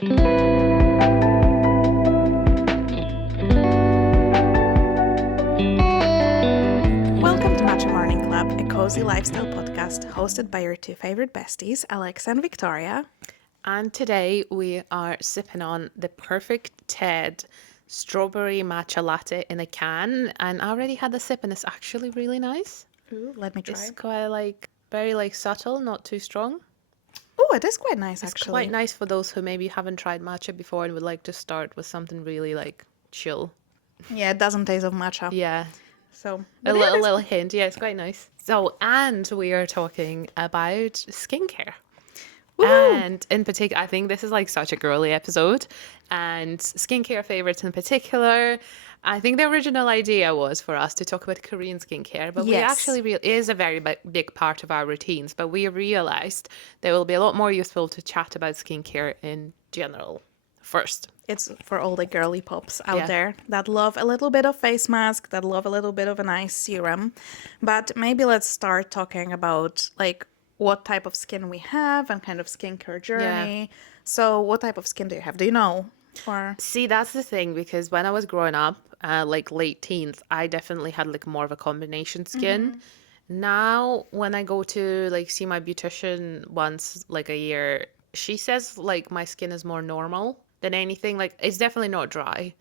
Welcome to Matcha Morning Club, a cozy lifestyle podcast hosted by your two favorite besties, Alexa and Victoria. And today we are sipping on the perfect Ted strawberry matcha latte in a can. And I already had a sip and it's actually really nice. Ooh, let me try. It's quite very subtle, not too strong. Oh, it is quite nice It's actually. quite nice for those who maybe haven't tried matcha before and would like to start with something really chill. Yeah, it doesn't taste of matcha. Yeah. So A little hint. Yeah, it's quite nice. So, and we are talking about skincare. Woo! And in particular, I think this is such a girly episode, and skincare favorites in particular. I think the original idea was for us to talk about Korean skincare, but we Yes. actually it is a very big part of our routines. But we realized that it will be a lot more useful to chat about skincare in general first. It's for all the girly pops out Yeah. there that love a little bit of face mask, that love a little bit of a nice serum. But maybe let's start talking about what type of skin we have and kind of skincare journey. So what type of skin do you have? Do you know? Or See, that's the thing, because when I was growing up, late teens, I definitely had more of a combination skin. Now, when I go to see my beautician once a year, she says my skin is more normal than anything. It's definitely not dry.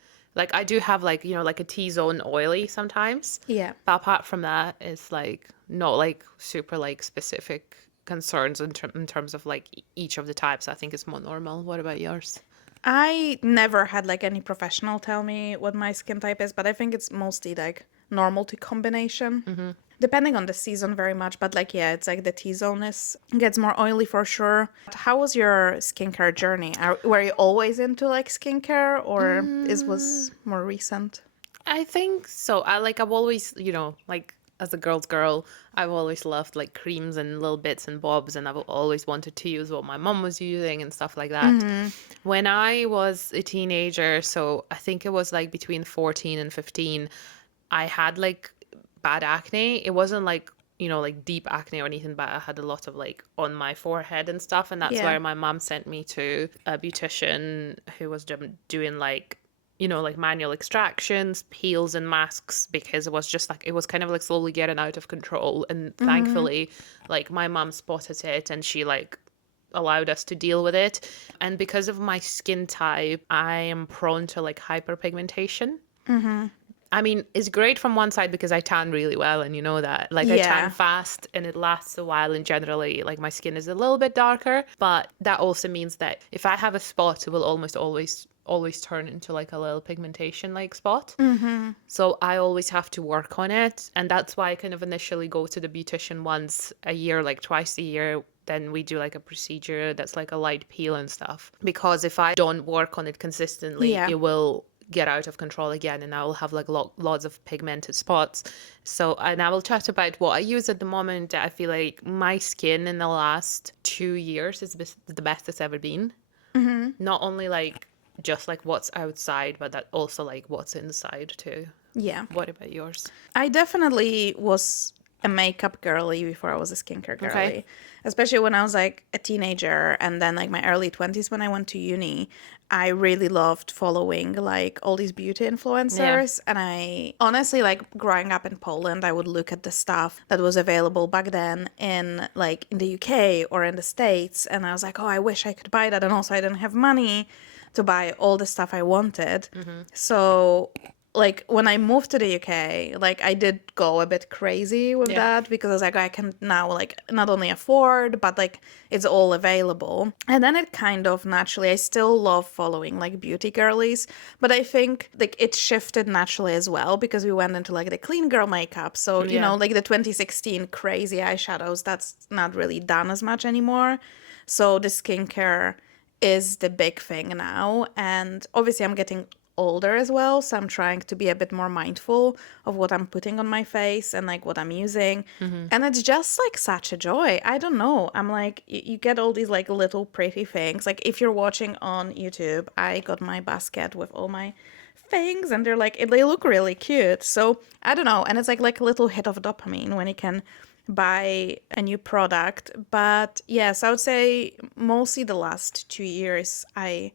I do have a T-zone oily sometimes. yeah. But apart from that, it's not super specific concerns in terms of each of the types. I think it's more normal. What about yours? I never had any professional tell me what my skin type is, but I think it's mostly normal to combination. Depending on the season very much, but yeah, it's the T-zone gets more oily for sure. How was your skincare journey? Were you always into skincare, or was more recent? I think so. I've always, as a girl's girl, I've always loved creams and little bits and bobs, and I've always wanted to use what my mom was using and stuff like that. When I was a teenager, so I think it was between 14 and 15, I had bad acne. It wasn't deep acne or anything, but I had a lot of on my forehead and stuff, and that's Yeah. where my mom sent me to a beautician who was doing manual extractions, peels and masks, because it was just it was kind of slowly getting out of control. And thankfully, my mom spotted it and she allowed us to deal with it. And because of my skin type, I am prone to hyperpigmentation. I mean, it's great from one side because I tan really well, and you know that. I Yeah. tan fast and it lasts a while, and generally, my skin is a little bit darker. But that also means that if I have a spot, it will almost always turn into a little pigmentation spot. So I always have to work on it. And that's why I kind of initially go to the beautician once a year, twice a year. Then we do a procedure that's a light peel and stuff. Because if I don't work on it consistently, Yeah. it will get out of control again, and I will have lots of pigmented spots. So, and I will chat about what I use at the moment. I feel my skin in the last 2 years is the best it's ever been. Not only just what's outside, but that also what's inside too. Yeah. What about yours? I definitely was a makeup girly before I was a skincare girly. Okay. Especially when I was a teenager, and then my early 20s when I went to uni. I really loved following all these beauty influencers. And I honestly, growing up in Poland, I would look at the stuff that was available back then in in the UK or in the States, and I was oh, I wish I could buy that. And also I didn't have money to buy all the stuff I wanted. So when I moved to the UK, I did go a bit crazy with that, because I was I can now not only afford, but it's all available. And then it kind of naturally, I still love following beauty girlies, but I think it shifted naturally as well, because we went into the clean girl makeup. So, you know, the 2016 crazy eyeshadows, that's not really done as much anymore. So the skincare is the big thing now. And obviously I'm getting older as well, so I'm trying to be a bit more mindful of what I'm putting on my face and what I'm using. And it's just such a joy. I don't know, I'm you get all these little pretty things. If you're watching on YouTube, I got my basket with all my things, and they're they look really cute. So I don't know, and it's like a little hit of dopamine when you can buy a new product. But yes, I would say mostly the last 2 years, I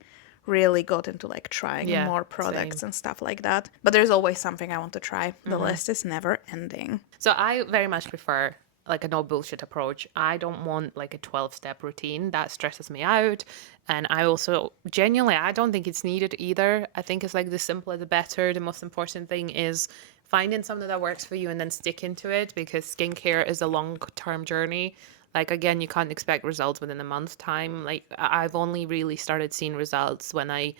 really got into like trying Yeah, more same. products and stuff like that. But there's always something I want to try. The list is never ending. So I very much prefer like a no bullshit approach. I don't want like a 12-step routine. That stresses me out. And I also genuinely I don't think it's needed either. I think it's like the simpler the better. The most important thing is finding something that works for you and then sticking to it, because skincare is a long-term journey. Like again, you can't expect results within a month's time. Like I've only really started seeing results when I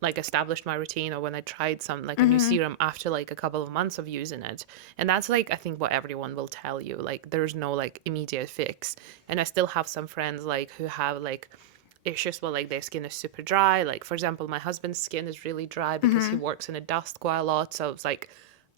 like established my routine, or when I tried some like a new serum after like a couple of months of using it. And that's like I think what everyone will tell you. Like there's no like immediate fix. And I still have some friends like who have like issues where like their skin is super dry. Like for example, my husband's skin is really dry because he works in a dust quite a lot. So it's like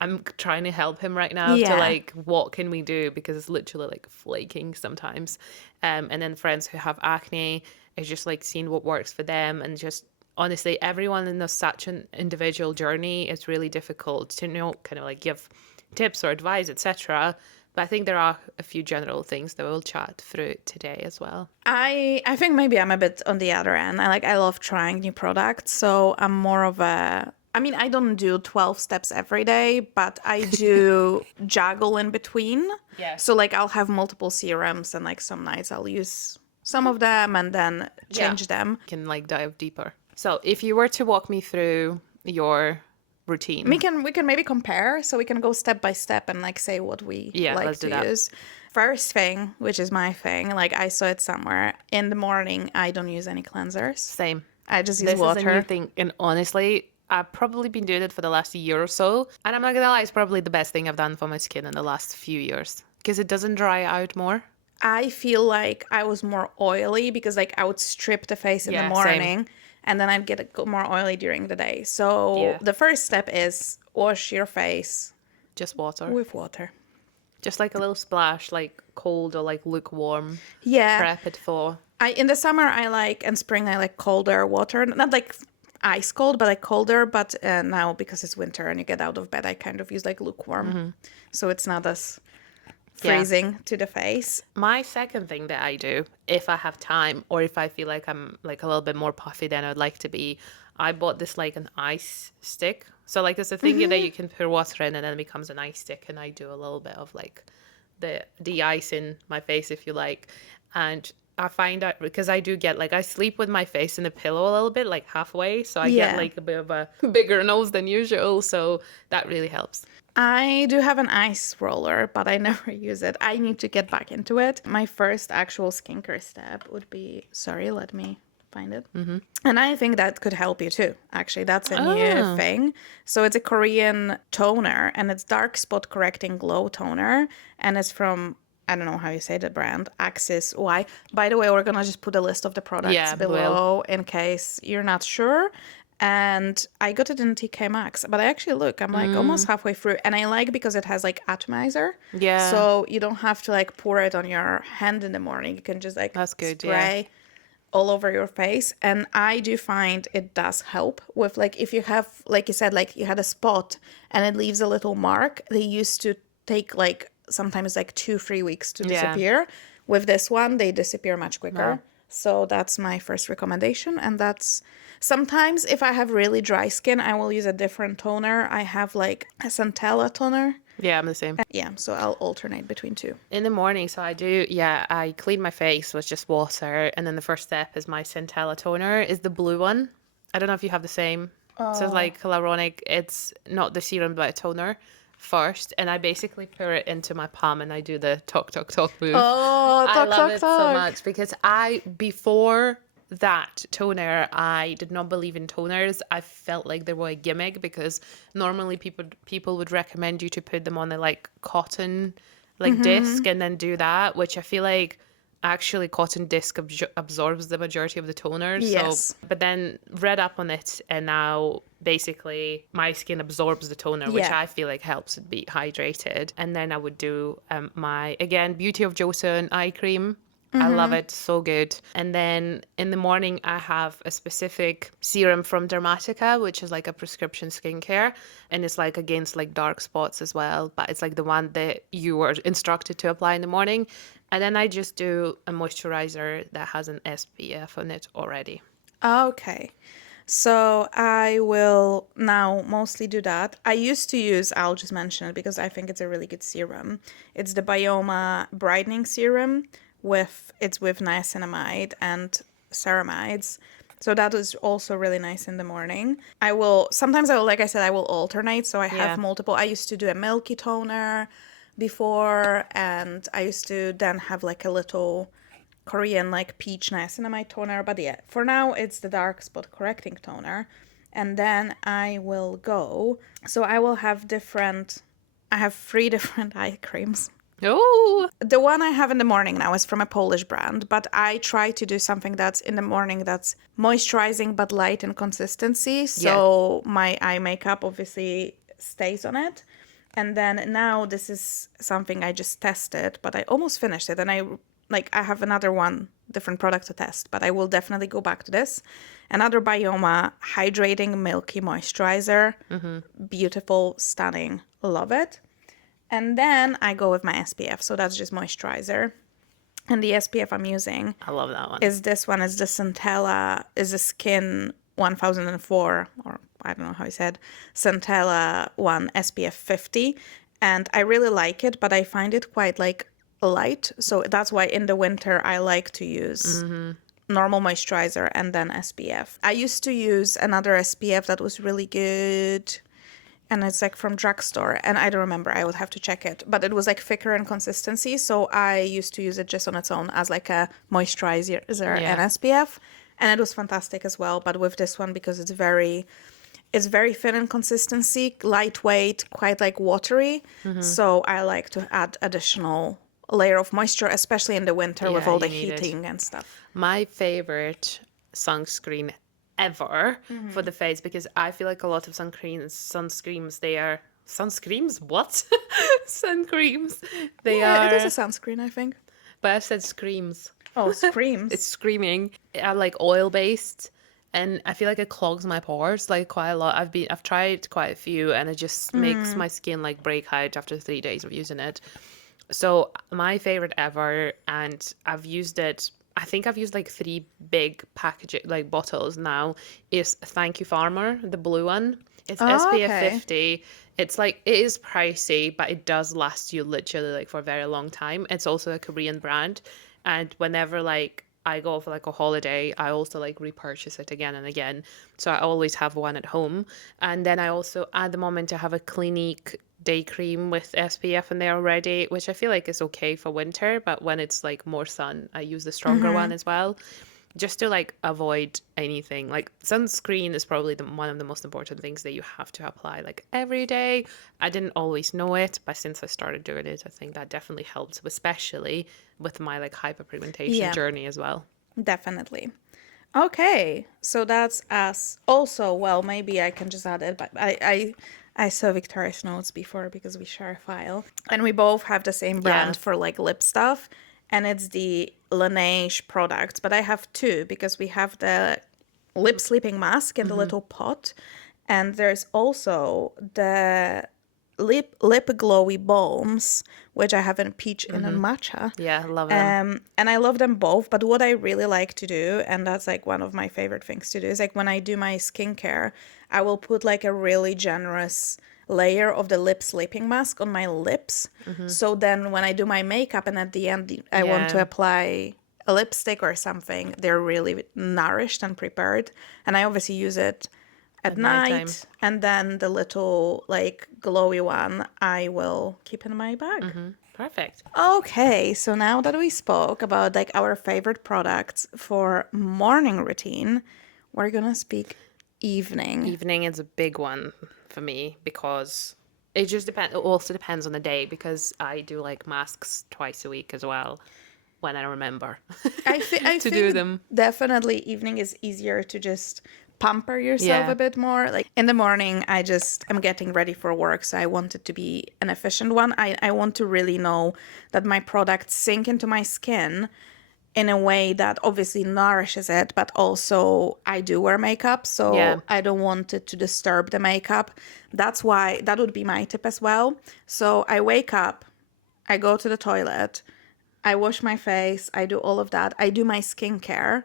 I'm trying to help him right now to Yeah. like what can we do, because it's literally like flaking sometimes. And then friends who have acne, is just like seeing what works for them. And just honestly, everyone in such an individual journey. It's really difficult to know kind of like give tips or advice, etc. But I think there are a few general things that we'll chat through today as well. I think maybe I'm a bit on the other end. I love trying new products, so I'm more of a I mean, I don't do 12 steps every day, but I do juggle in between. Yeah. So like I'll have multiple serums and like some nights I'll use some of them and then change them. Can like dive deeper. So if you were to walk me through your routine. We can maybe compare, so we can go step by step and like say what we Yeah, like let's do to that. use. First thing, which is my thing, like I saw it somewhere. In the morning, I don't use any cleansers. Same. I just use This is a new water. thing. And honestly, I've probably been doing it for the last year or so. And I'm not gonna lie, it's probably the best thing I've done for my skin in the last few years. Because it doesn't dry out more. I feel like I was more oily because like I would strip the face in the Yeah, same. morning and then I'd get it more oily during the day. So Yeah. the first step is wash your face Just water. with water. Just like a little splash, like cold or like lukewarm. Yeah. Prep it for. In the summer I like, and spring I like colder water. Not like ice cold, but like colder. But now because it's winter and you get out of bed, I kind of use like lukewarm. So it's not as freezing to the face. My second thing that I do, if I have time or if I feel like I'm like a little bit more puffy than I'd like to be, I bought this like an ice stick. So like there's a thing that you can pour water in and then it becomes an ice stick, and I do a little bit of like the ice in my face, if you like. And I find out because I do get like I sleep with my face in a pillow a little bit, like halfway, so I get Yeah. like a bit of a bigger nose than usual. So that really helps. I do have an ice roller, but I never use it. I need to get back into it. My first actual skincare step would be, sorry, let me find it. And I think that could help you too. Actually, that's a new thing. So it's a Korean toner, and it's dark spot correcting glow toner, and it's from, I don't know how you say the brand, Axis Y. By the way, we're gonna just put a list of the products Yeah, below in case you're not sure. And I got it in TK Maxx, but I actually I'm like almost halfway through, and I like because it has like atomizer. Yeah. So you don't have to like pour it on your hand in the morning. You can just like That's good, spray all over your face. And I do find it does help with like if you have, like you said, like you had a spot and it leaves a little mark. They used to take like sometimes like 2-3 weeks to disappear. With this one, they disappear much quicker. So that's my first recommendation. And that's sometimes if I have really dry skin, I will use a different toner. I have like a Centella toner. Yeah, I'm the same. Yeah, so I'll alternate between two. In the morning, so I do, I clean my face with just water, and then the first step is my Centella toner, is the blue one. I don't know if you have the same. So it's like hyaluronic, it's not the serum, but a toner first, and I basically pour it into my palm, and I do the talk move. Oh, I love it so much because before that toner, I did not believe in toners. I felt like they were a gimmick because normally people would recommend you to put them on a like cotton like disc and then do that, which I feel like actually cotton disc absorbs the majority of the toner. Yes. So, but then read up on it, and now basically my skin absorbs the toner, which I feel like helps it be hydrated. And then I would do my, again, Beauty of Joseon eye cream. I love it. So good. And then in the morning, I have a specific serum from Dermatica, which is like a prescription skincare. And it's like against like dark spots as well. But it's like the one that you were instructed to apply in the morning. And then I just do a moisturizer that has an SPF on it already. Okay. So I will now mostly do that. I used to use, I'll just mention it because I think it's a really good serum. It's the Bioma Brightening Serum with niacinamide and ceramides. So that is also really nice in the morning. Sometimes I will, like I said, I will alternate. So I have Yeah. multiple. I used to do a milky toner before, and I used to then have like a little Korean like peach niacinamide toner. But yeah, for now it's the dark spot correcting toner. And then I will go. So I have 3 different eye creams. Oh, The one I have in the morning now is from a Polish brand, but I try to do something that's in the morning that's moisturizing but light in consistency. yeah. So my eye makeup obviously stays on it. And then now this is something I just tested, but I almost finished it. And I have another one, different product to test, but I will definitely go back to this. Another Bioma Hydrating Milky Moisturizer. Beautiful, stunning, love it. And then I go with my SPF. So that's just moisturizer. And the SPF I'm using I love that one. is this one, is the Centella, is the Skin 1004, or I don't know how you said, Centella one SPF 50. And I really like it, but I find it quite like light. So that's why in the winter I like to use normal moisturizer and then SPF. I used to use another SPF that was really good, and it's like from drugstore, and I don't remember, I would have to check it, but it was like thicker in consistency, so I used to use it just on its own as like a moisturizer and SPF, and it was fantastic as well. But with this one, because it's very thin in consistency, lightweight, quite like watery, so I like to add additional layer of moisture, especially in the winter with Yeah, all the you need it. heating and stuff. My favorite sunscreen ever for the face, because I feel like a lot of sunscreens, they are sunscreens. What? Sun creams. They Yeah, it are. is a sunscreen, I think. But I said screams. Oh, screams. It's screaming. Are like oil based, and I feel like it clogs my pores like quite a lot. I've tried quite a few, and it just makes my skin like break out after 3 days of using it. So my favorite ever, and I've used it. I think I've used like 3 big package like bottles now. Is Thank You Farmer, the blue one. It's SPF okay. 50. It's like, it is pricey, but it does last you literally like for a very long time. It's also a Korean brand, and whenever like I go for like a holiday, I also like repurchase it again and again. So I always have one at home. And then I also, at the moment, I have a Clinique day cream with SPF in there already, which I feel like is okay for winter, but when it's like more sun, I use the stronger one as well, just to like avoid anything. Like sunscreen is probably one of the most important things that you have to apply like every day. I didn't always know it, but since I started doing it, I think that definitely helps, especially with my like hyperpigmentation Yeah. journey as well. Definitely. Okay, so that's us. Also, well, maybe I can just add it, but I saw Victoria's notes before because we share a file, and we both have the same brand Yeah. for like lip stuff, and it's the Laneige products. But I have 2 because we have the lip sleeping mask in the little pot, and there's also the lip glowy balms, which I have in peach and in matcha. Yeah, I love them. And I love them both, but what I really like to do, and that's like one of my favorite things to do, is like when I do my skincare, I will put like a really generous layer of the lip sleeping mask on my lips. So then when I do my makeup and at the end I want to Yeah. apply a lipstick or something, they're really nourished and prepared. And I obviously use it at nighttime. night, and then the little like glowy one I will keep in my bag. Perfect. Okay, so now that we spoke about like our favorite products for morning routine, we're gonna speak evening. Evening is a big one for me because it just depends. It also depends on the day, because I do like masks twice a week as well when I remember I to think do them. definitely evening is easier to just pamper yourself Yeah. a bit more. Like in the morning, I'm getting ready for work, so I want it to be an efficient one. I want to really know that my products sink into my skin in a way that obviously nourishes it, but also I do wear makeup, Yeah. so I don't want it to disturb the makeup. That's why that would be my tip as well. So I wake up, I go to the toilet, I wash my face, I do all of that. I do my skincare,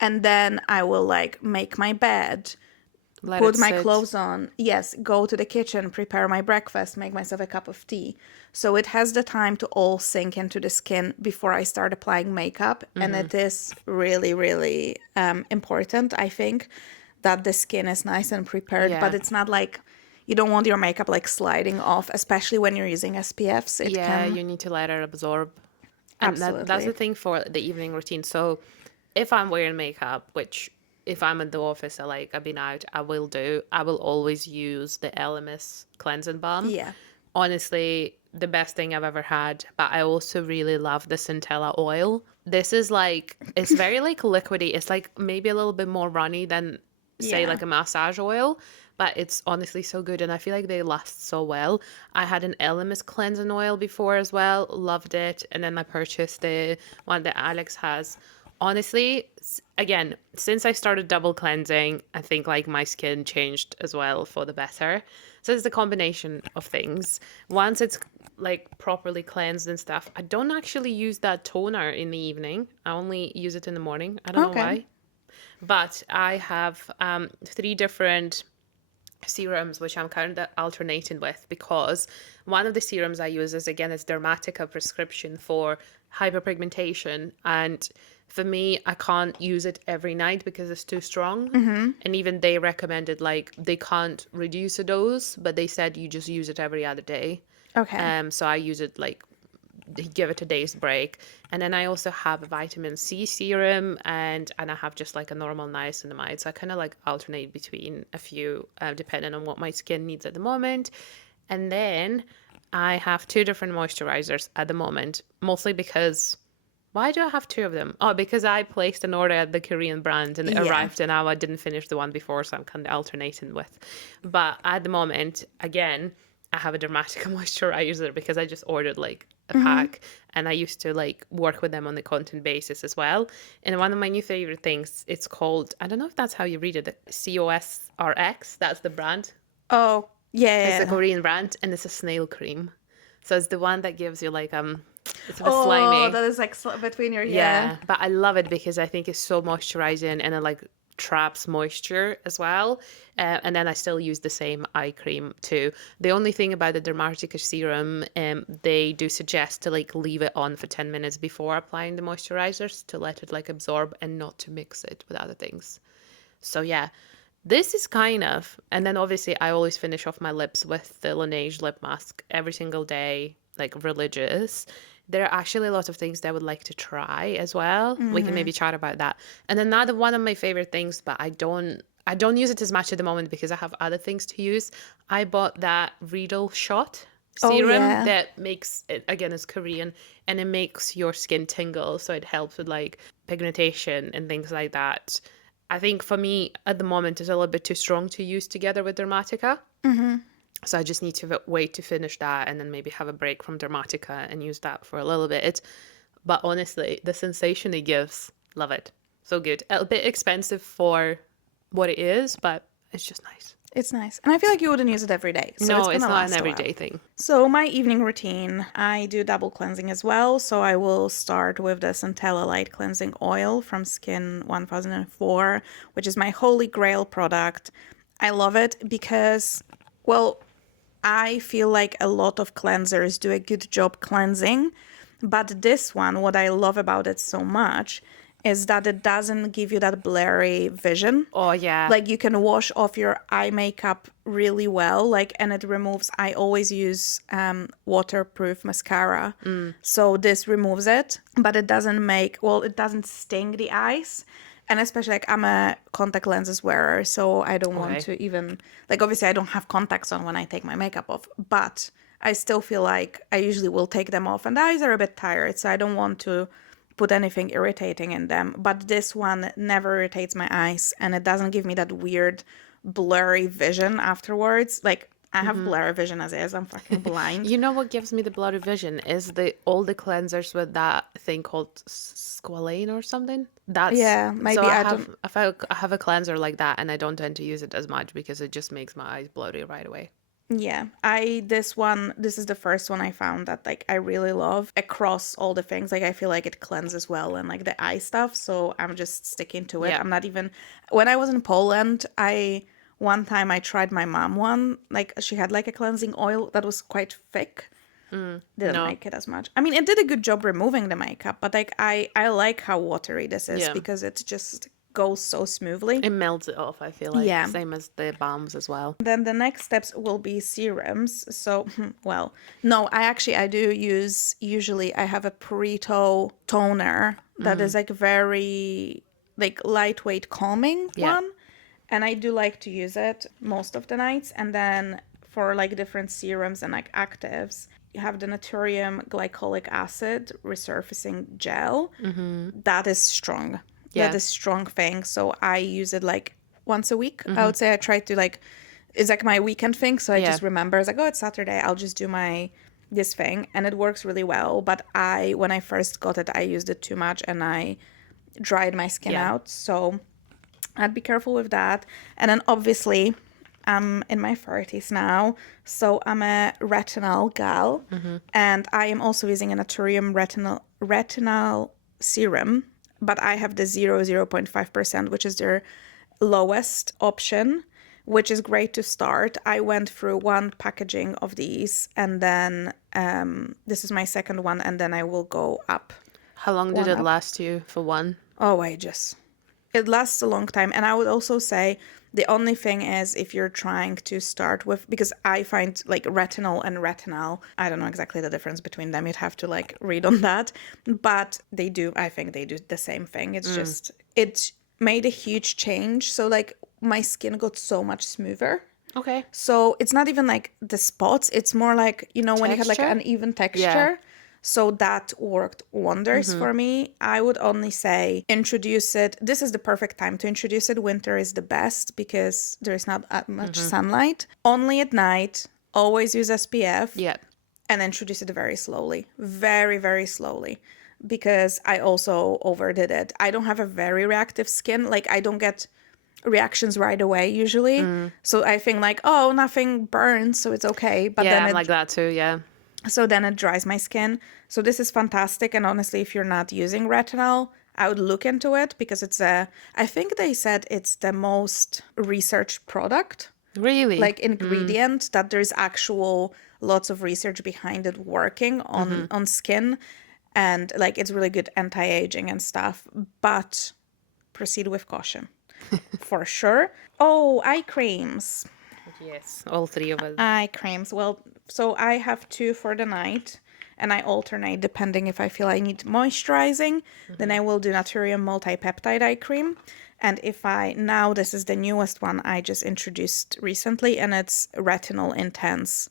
and then I will like make my bed, Let it put my sit. clothes on, yes, go to the kitchen, prepare my breakfast, make myself a cup of tea. So it has the time to all sink into the skin before I start applying makeup. And it is really, really important, I think, that the skin is nice and prepared. But Yeah. it's not like you don't want your makeup like sliding off, especially when you're using SPFs. It Yeah, can you need to let it absorb. And that's the absolutely. thing for the evening routine. So if I'm wearing makeup, which if I'm in the office or like I've been out, I will always use the LMS cleansing balm. Yeah. Honestly, the best thing I've ever had. But I also really love the Centella oil. This is like, it's very like liquidy. It's like maybe a little bit more runny than say Yeah. like a massage oil, but it's honestly so good and I feel like they last so well. I had an Elemis cleansing oil before as well, loved it, and then I purchased the one that Alex has. Honestly, again, since I started double cleansing, I think like my skin changed as well for the better. So it's the combination of things. Once it's like properly cleansed and stuff, I don't actually use that toner in the evening. I only use it in the morning. I don't know Okay. why. But I have three different serums which I'm kind of alternating with because one of the serums I use is again is Dermatica prescription for hyperpigmentation, and for me I can't use it every night because it's too strong. And even they recommended like they can't reduce a dose, but they said you just use it every other day. Okay. So I use it like give it a day's break. And then I also have a vitamin C serum and I have just like a normal niacinamide. So I kind of like alternate between a few depending on what my skin needs at the moment. And then I have two different moisturizers at the moment, mostly because why do I have two of them? Oh, because I placed an order at the Korean brand and it Yeah. arrived and now I didn't finish the one before, so I'm kind of alternating with. But at the moment, again, I have a Dermatica moisturizer because I just ordered like a pack and I used to like work with them on a content basis as well. And one of my new favorite things, it's called, I don't know if that's how you read it, COSRX, that's the brand. Oh, It's a yeah. Korean brand and it's a snail cream. So it's the one that gives you like it's a bit Oh, slimy. that is like between your, yeah. Yeah, but I love it because I think it's so moisturizing and it like traps moisture as well. And then I still use the same eye cream too. The only thing about the Dermatica serum, they do suggest to like leave it on for 10 minutes before applying the moisturizers to let it like absorb and not to mix it with other things. So yeah, this is kind of, and then obviously I always finish off my lips with the Laneige lip mask every single day, like religious. There are actually a lot of things that I would like to try as well. We can maybe chat about that. And another one of my favorite things, but I don't use it as much at the moment because I have other things to use. I bought that Riedel shot Oh, serum yeah. that makes it, again, it's Korean and it makes your skin tingle, so it helps with like pigmentation and things like that. I think for me at the moment it's a little bit too strong to use together with Dermatica. So I just need to wait to finish that and then maybe have a break from Dermatica and use that for a little bit. But honestly, the sensation it gives, love it. So good. A bit expensive for what it is, but it's just nice. It's nice. And I feel like you wouldn't use it every day, so it's No, it's gonna not an last a while. everyday thing. So my evening routine, I do double cleansing as well. So I will start with the Centella Light Cleansing Oil from Skin 1004, which is my holy grail product. I love it because, well, I feel like a lot of cleansers do a good job cleansing, but this one, what I love about it so much is that it doesn't give you that blurry vision. Oh, yeah. Like you can wash off your eye makeup really well, like, and it removes. I always use waterproof mascara, so this removes it, but it doesn't make, well, it doesn't sting the eyes. And especially like I'm a contact lenses wearer, so I don't want Okay. to even, like, obviously I don't have contacts on when I take my makeup off, but I still feel like I usually will take them off and the eyes are a bit tired, so I don't want to put anything irritating in them. But this one never irritates my eyes and it doesn't give me that weird blurry vision afterwards. Like I have blurry vision as is. I'm fucking blind. You know what gives me the blurry vision is all the cleansers with that thing called squalane or something. That's Yeah, so maybe I don't. I have a cleanser like that, and I don't tend to use it as much because it just makes my eyes blurry right away. Yeah, this is the first one I found that like I really love across all the things. Like I feel like it cleanses well and like the eye stuff, so I'm just sticking to it. Yeah. I'm not even when I was in Poland, one time I tried my mom one. Like she had like a cleansing oil that was quite thick. Didn't No. like it as much. I mean, it did a good job removing the makeup, but like I like how watery this is Yeah. because it just goes so smoothly. It melts it off, I feel like. Yeah. Same as the balms as well. Then the next steps will be serums. So, well, no, I do use, usually I have a Preto toner that is like very like lightweight calming Yeah. one. And I do like to use it most of the nights. And then for like different serums and like actives, you have the Naturium glycolic acid resurfacing gel. That is strong. Yeah. That is strong thing. So I use it like once a week. I would say I try to like, it's like my weekend thing. So I just remember, it's like, oh, it's Saturday. I'll just do this thing. And it works really well. But when I first got it, I used it too much and I dried my skin out. So I'd be careful with that. And then obviously, I'm in my 30s now, so I'm a retinol gal, and I am also using a Naturium retinol serum, but I have the 0.5%, which is their lowest option, which is great to start. I went through one packaging of these, and then this is my second one, and then I will go up. How long did it last you for one? Oh, ages. It lasts a long time. And I would also say the only thing is if you're trying to start with, because I find like retinol and retinol, I don't know exactly the difference between them. You'd have to like read on that. But I think they do the same thing. It's just, it made a huge change. So like my skin got so much smoother. Okay. So it's not even like the spots. It's more like, when you had like Texture? an even texture. So that worked wonders for me. I would only say introduce it. This is the perfect time to introduce it. Winter is the best because there is not that much sunlight. Only at night. Always use SPF. Yeah. And introduce it very slowly. Very, very slowly. Because I also overdid it. I don't have a very reactive skin. Like I don't get reactions right away usually. So I think like, oh, nothing burns, so it's okay. But Yeah, then I'm like that too, yeah. So then it dries my skin. So this is fantastic. And honestly, if you're not using retinol, I would look into it because I think they said it's the most researched product. Really? Like ingredient that there's actual lots of research behind it working on skin. And like it's really good anti-aging and stuff. But proceed with caution. For sure. Oh, eye creams. Yes, all three of us. Eye creams. Well, so I have 2 for the night and I alternate depending if I feel I need moisturizing. Then I will do Naturium multi-peptide eye cream. And this is the newest one I just introduced recently and it's Retinol Intense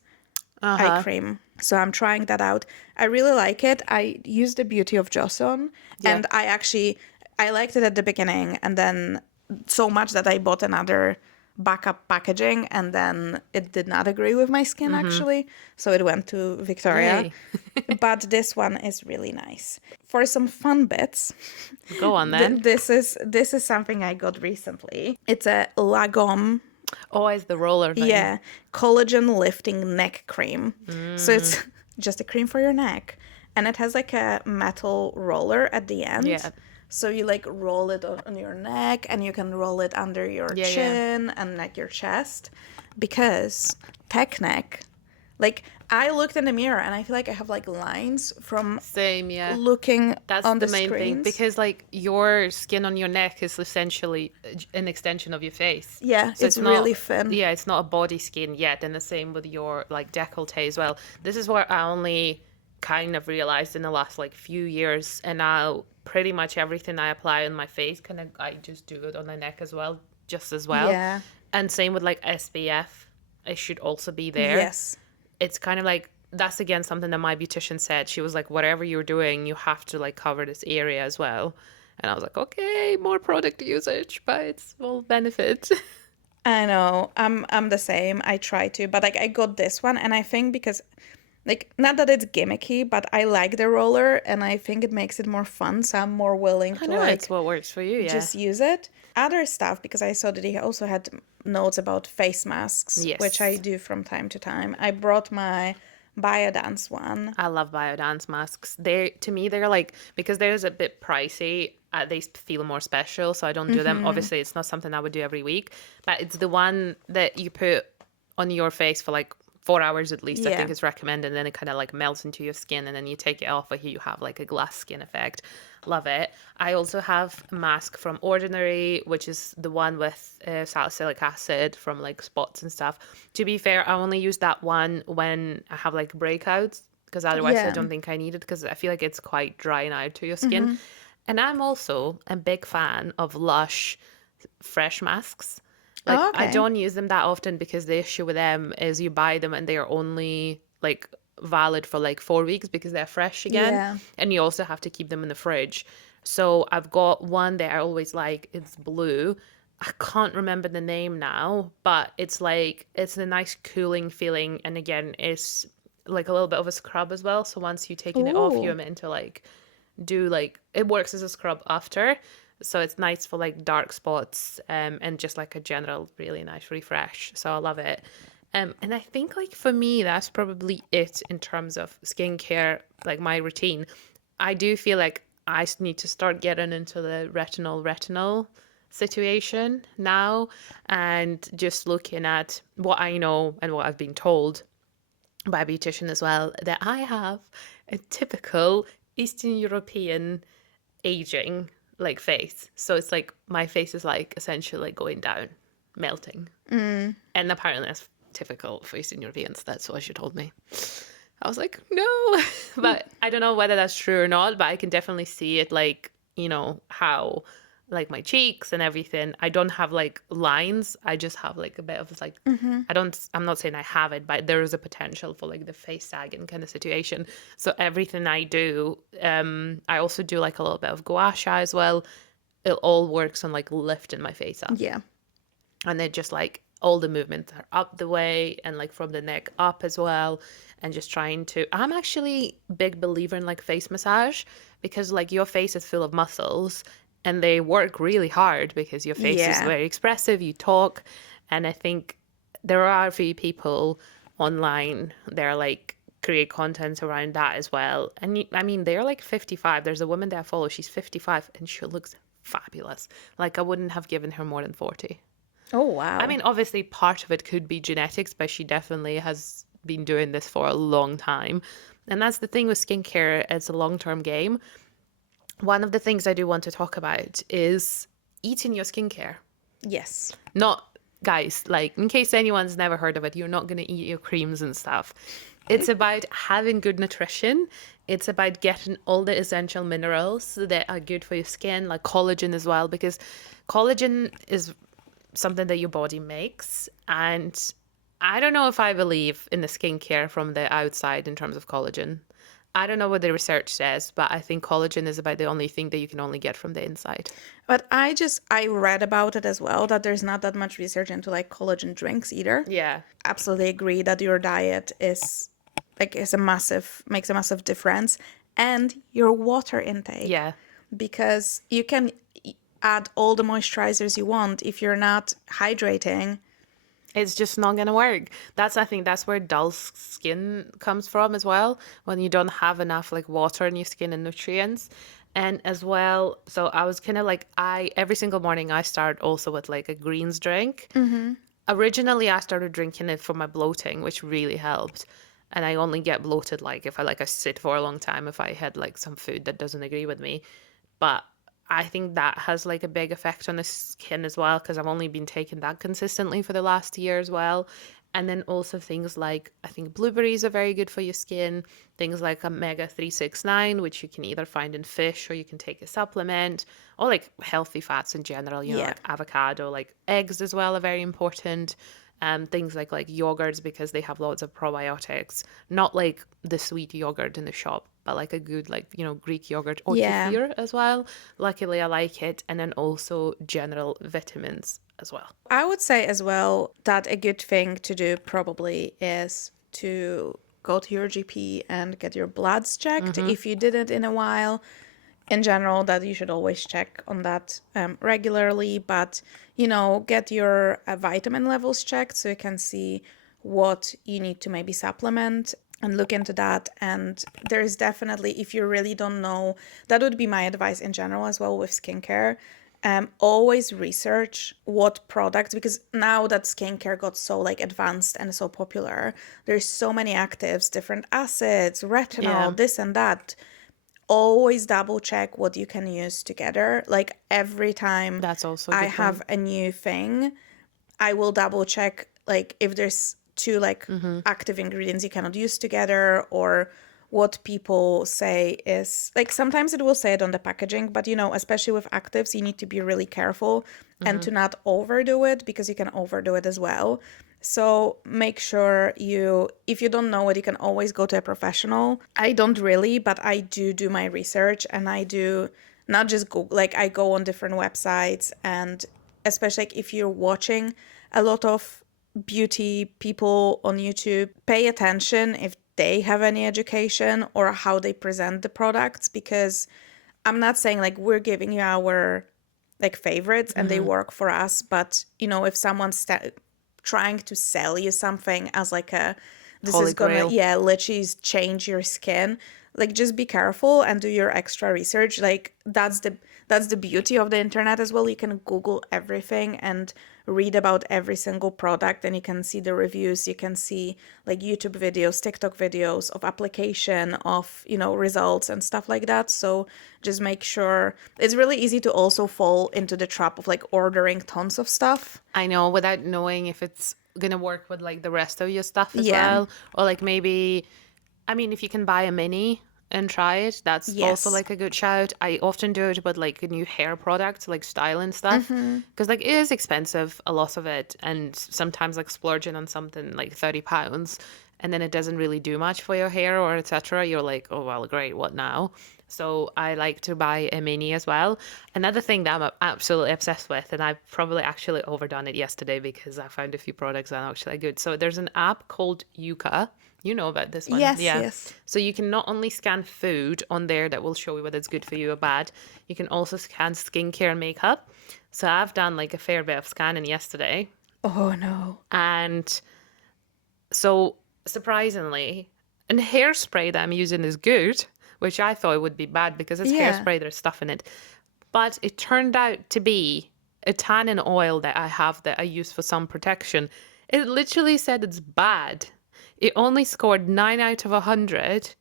eye cream. So I'm trying that out. I really like it. I use the Beauty of Joseon and I liked it at the beginning and then so much that I bought another backup packaging and then it did not agree with my skin actually, so it went to Victoria. But this one is really nice. For some fun bits, go on then. This is something I got recently. It's a Lagom, it's the roller thing. yeah, collagen lifting neck cream. So it's just a cream for your neck and it has like a metal roller at the end. Yeah. So you like roll it on your neck and you can roll it under your chin and like your chest because tech neck, like I looked in the mirror and I feel like I have like lines from looking That's on the the main screens. thing because like your skin on your neck is essentially an extension of your face. Yeah, So it's really thin. Yeah, it's not a body skin yet, and the same with your like décolleté as well. This is what I only kind of realized in the last like few years, and now pretty much everything I apply on my face I just do it on my neck as well, just as well. Yeah. And same with like SPF, it should also be there. Yes. It's kind of like that's again something that my beautician said. She was like, whatever you're doing, you have to like cover this area as well. And I was like, okay, more product usage, but it's all benefit. I know. I'm the same. I try to, but like I got this one, and I think because like not that it's gimmicky, but I like the roller, and I think it makes it more fun. So I'm more willing I to know it's like what works for you, yeah. just use it. Other stuff, because I saw that he also had notes about face masks, which I Yes. do from time to time. I brought my Biodance one. I love biodance masks. They to me they're like because they're a bit pricey. They feel more special, so I don't do them. Obviously, it's not something I would do every week, but it's the one that you put on your face for like 4 hours at least. I think Yeah. is recommended, and then it kind of like melts into your skin, and then you take it off, like you have like a glass skin effect. Love it. I also have a mask from Ordinary, which is the one with salicylic acid from like spots and stuff. To be fair, I only use that one when I have like breakouts because otherwise I Yeah. don't think I need it because I feel like it's quite drying out to your skin. And I'm also a big fan of Lush fresh masks. Like Oh, I okay. don't use them that often because the issue with them is you buy them and they are only like valid for like 4 weeks because they're fresh again. Yeah. And you also have to keep them in the fridge. So I've got one that I always like. It's blue. I can't remember the name now, but it's like it's a nice cooling feeling and again it's like a little bit of a scrub as well. So once you've taken it off, Ooh. you're meant to like do like it works as a scrub after. So it's nice for like dark spots and just like a general really nice refresh. So I love it. And I think like for me, that's probably it in terms of skincare, like my routine. I do feel like need to start getting into the retinol situation now and just looking at what I know and what I've been told by a beautician as well that I have a typical Eastern European aging like face. So it's like my face is like essentially like going down, melting. And apparently that's typical for Eastern Europeans. That's what she told me. I was like, no. But I don't know whether that's true or not, but I can definitely see it like, how like my cheeks and everything. I don't have like lines. I just have like a bit of like I'm not saying I have it, but there is a potential for like the face sagging kind of situation. So everything I do, I also do like a little bit of gua sha as well. It all works on like lifting my face up. Yeah. And then just like all the movements are up the way and like from the neck up as well and just trying to I'm actually a big believer in like face massage because like your face is full of muscles and they work really hard because your face is Yeah. very expressive, you talk, and I think there are a few people online they're like create content around that as well. And I mean they're like 55. There's a woman that I follow, she's 55 and she looks fabulous. Like I wouldn't have given her more than 40. Oh, I wow. mean, obviously, part of it could be genetics, but she definitely has been doing this for a long time. And that's the thing with skincare, it's a long term game. One of the things I do want to talk about is eating your skincare. Yes. Not, guys, like, in case anyone's never heard of it, you're not going to eat your creams and stuff. It's about having good nutrition. It's about getting all the essential minerals that are good for your skin, like collagen as well, because collagen is something that your body makes. And I don't know if I believe in the skincare from the outside in terms of collagen. I don't know what the research says, but I think collagen is about the only thing that you can only get from the inside. But I read about it as well that there's not that much research into like collagen drinks either. Yeah. Absolutely agree that your diet makes a massive difference, and your water intake, Yeah. because you can add all the moisturizers you want if you're not hydrating. It's just not gonna work. I think that's where dull skin comes from as well, when you don't have enough like water in your skin and nutrients. And as well, so I was kind of like, every single morning I start also with like a greens drink. Originally, I started drinking it for my bloating, which really helped. And I only get bloated like if I sit for a long time, if I had like some food that doesn't agree with me. But I think that has like a big effect on the skin as well because I've only been taking that consistently for the last year as well. And then also things like I think blueberries are very good for your skin. Things like omega 369, which you can either find in fish or you can take a supplement, or like healthy fats in general, Yeah. like avocado, like eggs as well are very important. Things like yogurts because they have lots of probiotics, not like the sweet yogurt in the shop, but like a good like Greek yogurt or Yeah. kefir as well. Luckily I like it. And then also general vitamins. as well. I would say as well that a good thing to do probably is to go to your GP and get your bloods checked if you didn't in a while. In general, that you should always check on that regularly, but get your vitamin levels checked so you can see what you need to maybe supplement and look into that. And there's definitely, if you really don't know, that would be my advice in general as well with skincare. Always research what products, because now that skincare got so like advanced and so popular, there's so many actives, different acids, retinol, Yeah. this and that. Always double check what you can use together. Like every time That's also a I good have thing. a new thing, I will double check like if there's two like active ingredients you cannot use together, or what people say is like, sometimes it will say it on the packaging, but especially with actives, you need to be really careful and to not overdo it, because you can overdo it as well. So make sure if you don't know it, you can always go to a professional. I don't really, but I do my research, and I do not just Google, like I go on different websites, and especially like if you're watching a lot of beauty people on YouTube, pay attention if they have any education or how they present the products, because I'm not saying like we're giving you our like favorites and they work for us, but if someone's trying to sell you something as like this Holy is gonna, Grail. yeah, literally change your skin, like just be careful and do your extra research. Like that's the beauty of the internet as well. You can Google everything and read about every single product, and you can see the reviews, you can see like YouTube videos, TikTok videos of application of results and stuff like that. So just make sure. It's really easy to also fall into the trap of like ordering tons of stuff. I know, without knowing if it's gonna work with like the rest of your stuff as Yeah. well. Or like maybe, I mean, if you can buy a mini and try it, that's also Yes. like a good shout. I often do it with like a new hair product, like style and stuff. Because like it is expensive, a lot of it. And sometimes like splurging on something like £30, and then it doesn't really do much for your hair or etc. You're like, oh well, great, what now? So I like to buy a mini as well. Another thing that I'm absolutely obsessed with, and I've probably actually overdone it yesterday because I found a few products that are actually good. So there's an app called Yuka. You know about this one, Yes, yeah. yes. So you can not only scan food on there that will show you whether it's good for you or bad, you can also scan skincare and makeup. So I've done like a fair bit of scanning yesterday. Oh no. And so surprisingly, and hairspray that I'm using is good, which I thought it would be bad because it's Yeah. hairspray, there's stuff in it. But it turned out to be a tannin oil that I have that I use for sun protection. It literally said it's bad. It only scored 9 out of 100.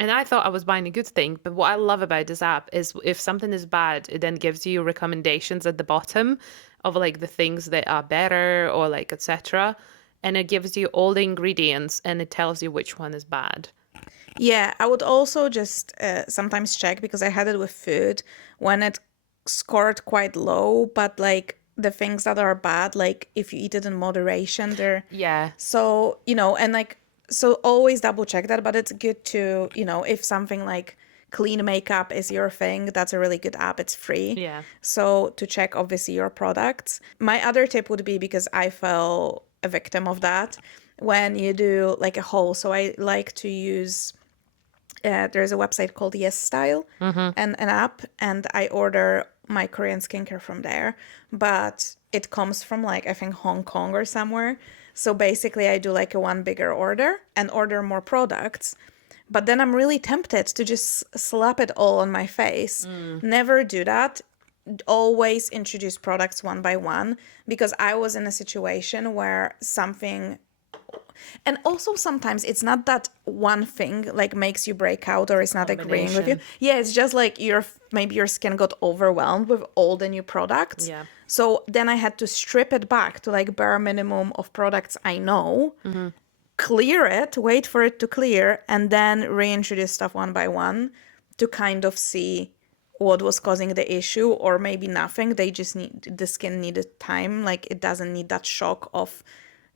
And I thought I was buying a good thing. But what I love about this app is if something is bad, it then gives you recommendations at the bottom of like the things that are better or like etc. And it gives you all the ingredients and it tells you which one is bad. Yeah, I would also just sometimes check, because I had it with food when it scored quite low, but like the things that are bad, like if you eat it in moderation, they're Yeah. so, and like, so always double check that. But it's good to, if something like clean makeup is your thing, that's a really good app. It's free. Yeah. So to check obviously your products. My other tip would be, because I fell a victim of that, when you do like a haul. So I like to use there's a website called Yes Style and an app, and I order my Korean skincare from there. But it comes from like I think Hong Kong or somewhere. So basically, I do like a one bigger order and order more products. But then I'm really tempted to just slap it all on my face. Never do that. Always introduce products one by one, because I was in a situation where something, and also sometimes it's not that one thing like makes you break out or it's not agreeing with you. Combination. Yeah, it's just like maybe your skin got overwhelmed with all the new products. Yeah. So then I had to strip it back to like bare minimum of products I know, clear it, wait for it to clear, and then reintroduce stuff one by one to kind of see what was causing the issue, or maybe nothing. They just the skin needed time. Like it doesn't need that shock of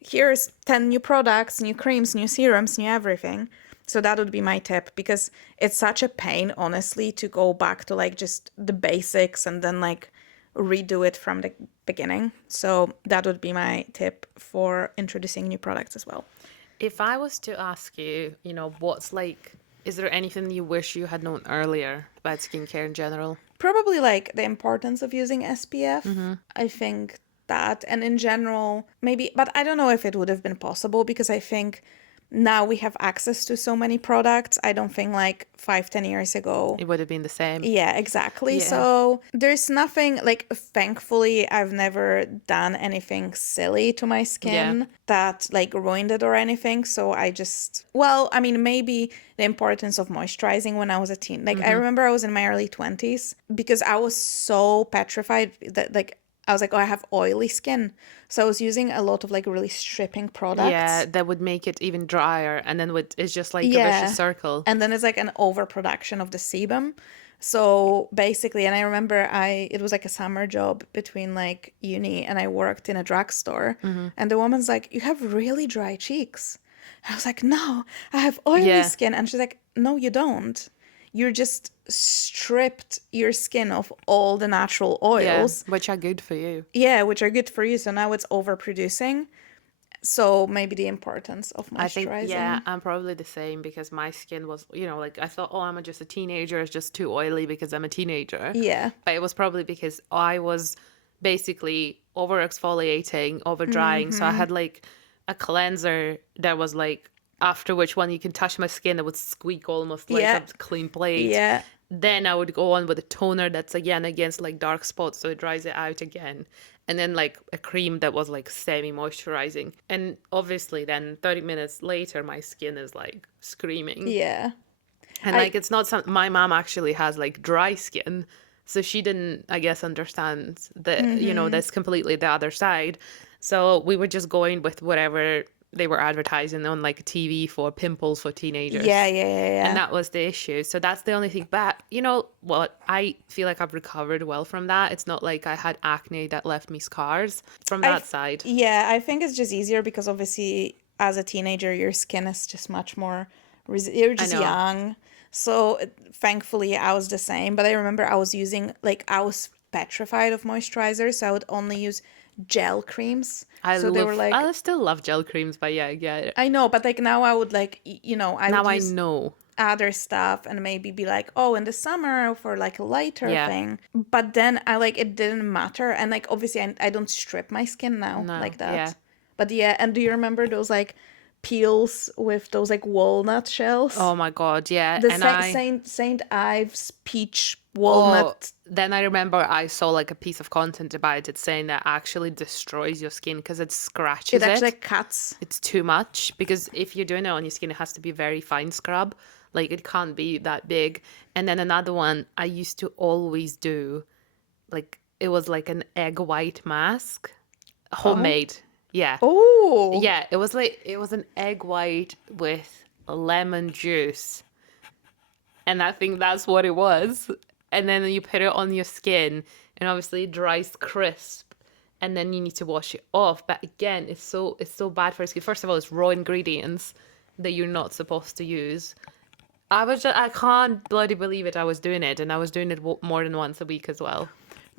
here's 10 new products, new creams, new serums, new everything. So that would be my tip, because it's such a pain, honestly, to go back to like just the basics and then like redo it from the beginning. So that would be my tip for introducing new products as well. If I was to ask you, what's like, is there anything you wish you had known earlier about skincare in general? Probably like the importance of using SPF. I think that, and in general, maybe, but I don't know if it would have been possible because I think now we have access to so many products. I don't think like 5-10 years ago. It would have been the same. Yeah, exactly. Yeah. So there's nothing like, thankfully, I've never done anything silly to my skin that like ruined it or anything. So I just, well, I mean, maybe the importance of moisturizing when I was a teen. Like, I remember I was in my early 20s because I was so petrified that like, I was like, oh, I have oily skin. So I was using a lot of like really stripping products. Yeah, that would make it even drier. And then it's just like a vicious circle. And then it's like an overproduction of the sebum. So basically, and I remember it was like a summer job between like uni, and I worked in a drugstore. And the woman's like, you have really dry cheeks. I was like, no, I have oily skin. And she's like, no, you don't. You're just stripped your skin of all the natural oils. Yeah, which are good for you. Yeah, which are good for you. So now it's overproducing. So maybe the importance of moisturizing. I think, yeah, I'm probably the same because my skin was, like I thought, oh, I'm just a teenager. It's just too oily because I'm a teenager. Yeah. But it was probably because I was basically over-exfoliating, over-drying. So I had like a cleanser that was like, after which one you can touch my skin, it would squeak almost like a clean plate. Yeah. Then I would go on with a toner that's again against like dark spots, so it dries it out again. And then like a cream that was like semi-moisturizing. And obviously then 30 minutes later, my skin is like screaming. Yeah. And like, it's not something, my mom actually has like dry skin. So she didn't, I guess, understand that, that's completely the other side. So we were just going with whatever they were advertising on like TV for pimples for teenagers. Yeah. And that was the issue. So that's the only thing. But you know what? I feel like I've recovered well from that. It's not like I had acne that left me scars from that side. Yeah, I think it's just easier because obviously as a teenager, your skin is just much more, you're just young. So thankfully I was the same. But I remember I was was petrified of moisturizers. So I would only use gel creams. I still love gel creams, but yeah, I get it. I know, but like now I would like, I know other stuff and maybe be like, oh, in the summer for like a lighter thing. But then it didn't matter. And like, obviously I don't strip my skin now like that. Yeah. But yeah, and do you remember those like peels with those like walnut shells? Oh my God, yeah. The Saint Ives peach walnut. Then I remember I saw like a piece of content about it saying that actually destroys your skin because it scratches it. It actually cuts. It's too much because if you're doing it on your skin, it has to be very fine scrub. Like it can't be that big. And then another one I used to always do, like it was like an egg white mask, homemade. Yeah. Oh. Yeah, it was an egg white with lemon juice. And I think that's what it was. And then you put it on your skin and obviously it dries crisp. And then you need to wash it off. But again, it's so bad for your skin. First of all, it's raw ingredients that you're not supposed to use. I can't bloody believe it. I was doing it, and I was doing it more than once a week as well.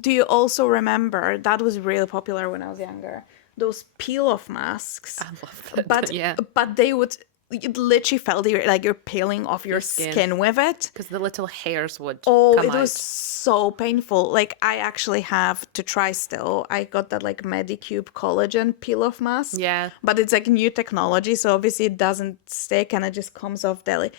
Do you also remember that was really popular when I was younger? Those peel-off masks. I love that. But they would, it literally felt like you're peeling off your skin with it. Because the little hairs would come out. Was so painful. Like I actually have to try still. I got that like Medicube collagen peel-off mask. Yeah. But it's like new technology, so obviously it doesn't stick and it just comes off daily.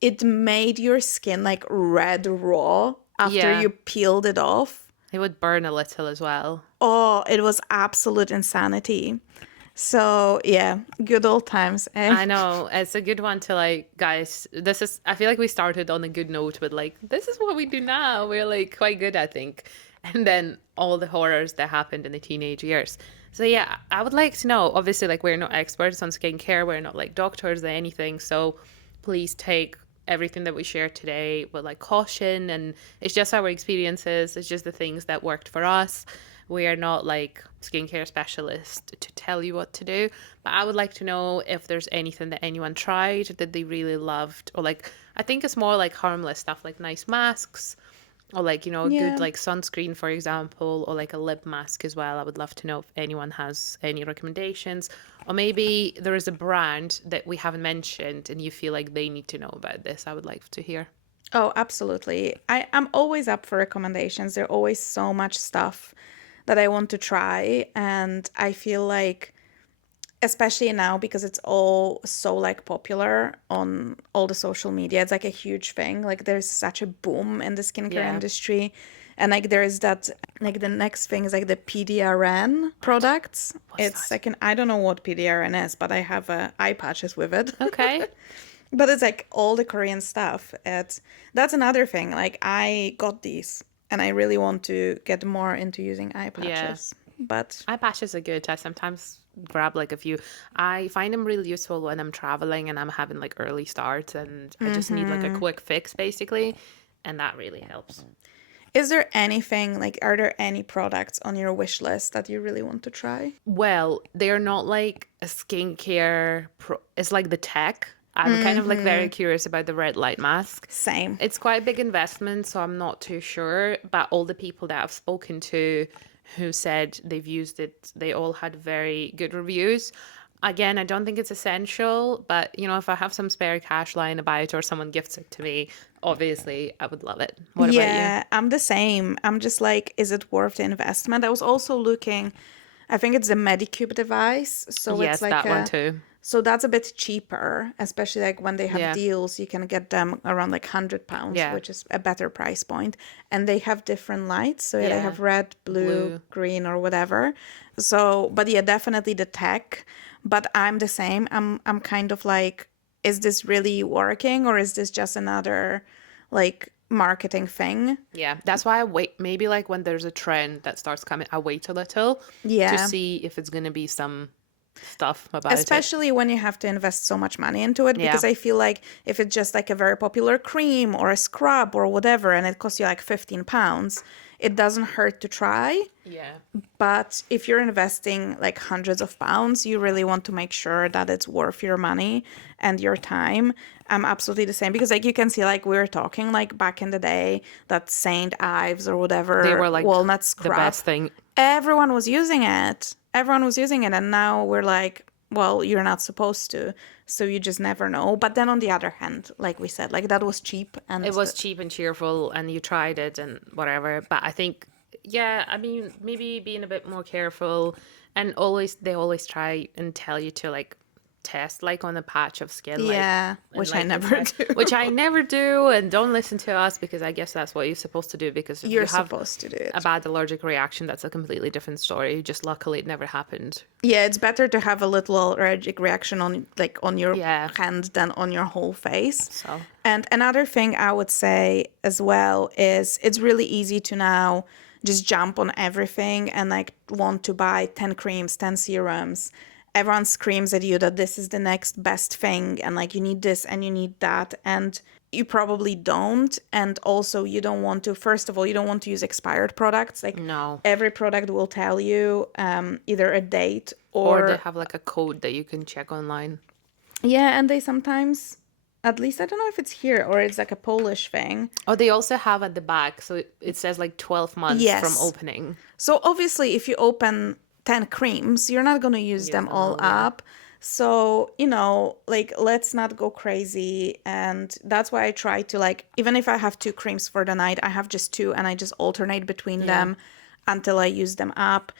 It made your skin like red raw after you peeled it off. It would burn a little as well. Oh, it was absolute insanity. So yeah, good old times. I know. It's a good one to like, guys, I feel like we started on a good note with like, this is what we do now. We're like quite good, I think. And then all the horrors that happened in the teenage years. So yeah, I would like to know, obviously like we're not experts on skincare. We're not like doctors or anything. So please take everything that we share today with like caution, and it's just our experiences. It's just the things that worked for us. We are not like skincare specialists to tell you what to do, but I would like to know if there's anything that anyone tried that they really loved, or like I think it's more like harmless stuff like nice masks Or like, you know, a good Yeah. like sunscreen, for example, or like a lip mask as well. I would love to know if anyone has any recommendations. Or maybe there is a brand that we haven't mentioned and you feel like they need to know about this. I would like to hear. Oh, absolutely. I'm always up for recommendations. There's always so much stuff that I want to try. And I feel like, especially now, because it's all so like popular on all the social media, it's like a huge thing. Like there's such a boom in the skincare Yeah. industry. And like there is that, like the next thing is like the PDRN products. What's It's that? like I don't know what PDRN is, but I have eye patches with it. Okay. But it's like all the Korean stuff. That's another thing. Like I got these and I really want to get more into using eye Yeah. patches. But Eye patches are good. I sometimes grab like a few. I find them really useful when I'm traveling and I'm having like early starts and I just need like a quick fix basically. And that really helps. is there anything like are there any products on your wish list that you really want to try? Well, they're not like a it's like the tech. I'm kind of like very curious about the red light mask. Same. It's quite a big investment, so I'm not too sure. But all the people that I've spoken to who said they've used it, they all had very good reviews. Again, I don't think it's essential, but you know, if I have some spare cash lying about or someone gifts it to me, obviously I would love it. What about you? Yeah, I'm the same. I'm just like, is it worth the investment? I was also looking, I think it's a Medicube device. So it's Yes, like that one a, too. so that's a bit cheaper, especially like when they have Yeah. deals, you can get them around like £100, Yeah. which is a better price point. And they have different lights. So yeah, they Yeah. have red, blue, Blue. green, or whatever. So, but yeah, definitely the tech. But I'm the same. I'm kind of like, is this really working or is this just another like marketing thing? Yeah, that's why I wait. Maybe like when there's a trend that starts coming, I wait a little to Yeah. see if it's gonna be some stuff about it. Especially when you have to invest so much money into it, Yeah, because I feel like if it's just like a very popular cream or a scrub or whatever and it costs you like £15, it doesn't hurt to try. yeah, But if you're investing like hundreds of pounds, you really want to make sure that it's worth your money and your time. I'm absolutely the same because like you can see like we were talking like back in the day that Saint Ives or they whatever were like walnut the scrub, best thing. everyone was using it. Everyone was using it and now we're like, well, you're not supposed to. So you just never know. But then on the other hand, like we said, like that was cheap It and was cheap and cheerful, and you tried it and whatever. But I think, yeah, I mean, maybe being a bit more careful, and always they always try and tell you to like test like on a patch of skin, like yeah, and which I like never do. which I never do, and don't listen to us because I guess that's what you're supposed to do. Because if you You're have supposed to do a it. bad allergic reaction, that's a completely different story. Just luckily it never happened. Yeah, it's better to have a little allergic reaction on like on your Yeah. hand than on your whole face. So And another thing I would say as well is it's really easy to now just jump on everything and like want to buy 10 creams, 10 serums. Everyone screams at you that this is the next best thing and like you need this and you need that and you probably don't. And also you don't want to, first of all, you don't want to use expired products. Like no. every product will tell you either a date Or they or have like a code that you can check online. yeah, and they sometimes, at least I don't know if it's here or it's like a Polish thing. Oh, they also have at the back, so it says like 12 months from Yes. opening. So obviously, if you open 10 creams, you're not going to use Use them them all all, yeah. up. So, you know, like let's not go crazy. And that's why I try to like, even if I have two creams for the night, I have just two and I just alternate between Yeah. them until I use them up.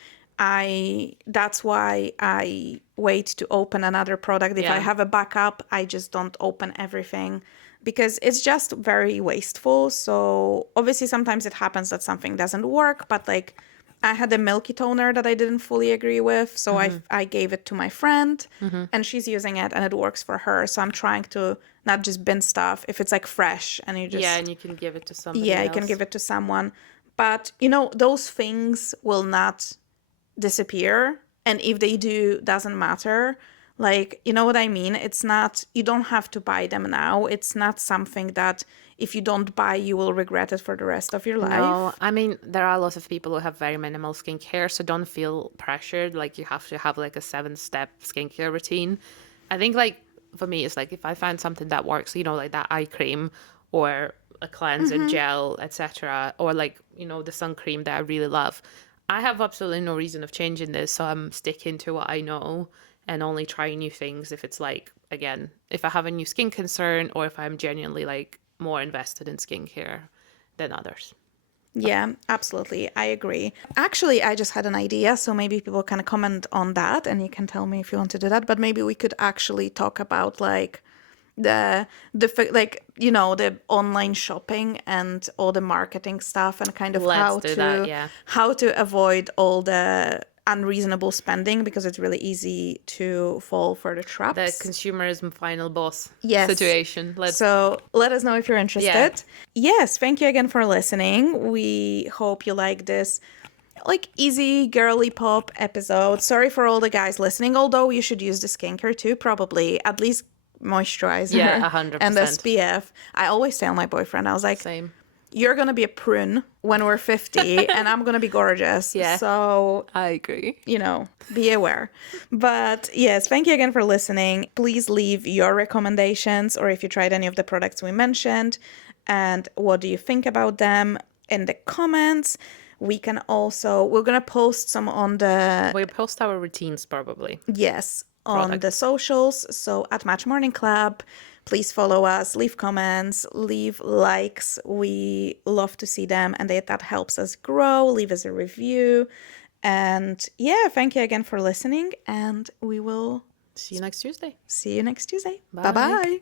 That's why I wait to open another product. If I Yeah. have a backup, I just don't open everything because it's just very wasteful. So obviously sometimes it happens that something doesn't work, but like I had a milky toner that I didn't fully agree with, so I gave it to my friend and she's using it and it works for her. So I'm trying to not just bin stuff if it's like fresh and you just Yeah, and you can give it to somebody yeah, you else. can give it to someone. But you know, those things will not disappear and if they do doesn't matter, like you know what I mean. It's not, you don't have to buy them now. It's not something that if you don't buy you will regret it for the rest of your No, life. I mean, there are lots of people who have very minimal skincare, so don't feel pressured. Like, you have to have like a 7-step skincare routine. I think, like, for me, it's like if I find something that works, you know, like that eye cream or a cleanser gel, etc., or like, the sun cream that I really love. I have absolutely no reason of changing this, so I'm sticking to what I know and only trying new things if it's like, again, if I have a new skin concern or if I'm genuinely like more invested in skincare than others. Yeah, absolutely. I agree. Actually, I just had an idea, so maybe people can comment on that and you can tell me if you want to do that, but maybe we could actually talk about like the online shopping and all the marketing stuff and kind of Let's do that, yeah. how to avoid all the unreasonable spending, because it's really easy to fall for the The traps. consumerism final boss Yes. situation. So let us know if you're interested. Yeah. Yes, thank you again for listening. We hope you like this like easy girly pop episode. Sorry for all the guys listening, although you should use the skincare too, probably at least moisturizer. Yeah, 100%. And SPF. I always tell my boyfriend, I was like, Same. you're gonna be a prune when we're 50 and I'm gonna be gorgeous. Yeah. So I agree. be aware. But yes, thank you again for listening. Please leave your recommendations, or if you tried any of the products we mentioned and what do you think about them in the comments. We're gonna post some on the We'll post our routines probably. yes, on the socials. So at Match Morning Club, please follow us, leave comments, leave likes. We love to see them, and that helps us grow. Leave us a review. And yeah, thank you again for listening, and we will See you next Tuesday. see you next Tuesday. Bye. Bye-bye.